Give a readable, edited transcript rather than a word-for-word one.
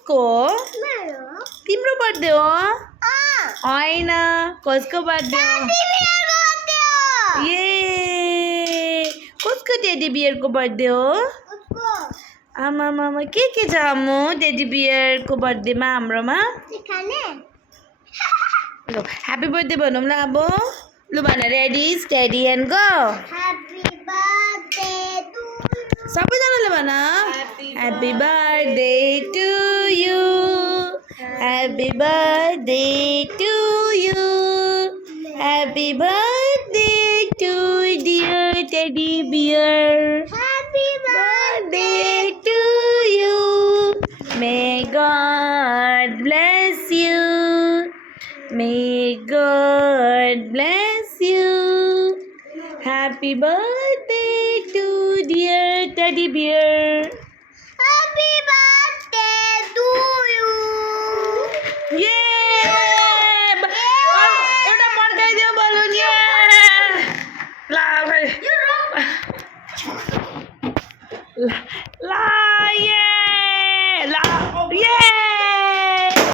कसको तिम्रो बर्थडे हो होइन कसको बर्थडे हो ए कसको टेडी बियरको बर्थडे हो आमा मामा के छ आम्मु टेडी बियरको बर्थडेमा हाम्रोमा ल ह्यापी बर्थडे भनौँ ल अब लु भन रेडी स्टेडी एन्ड गो सबैजनाले भन happy birthday to you happy birthday to you happy birthday to dear teddy bear happy birthday to you may God bless you may God bless you Happy birthday to dear teddy bear. Happy birthday to you. Yay! एउटा पड्काइदियो बलुन ला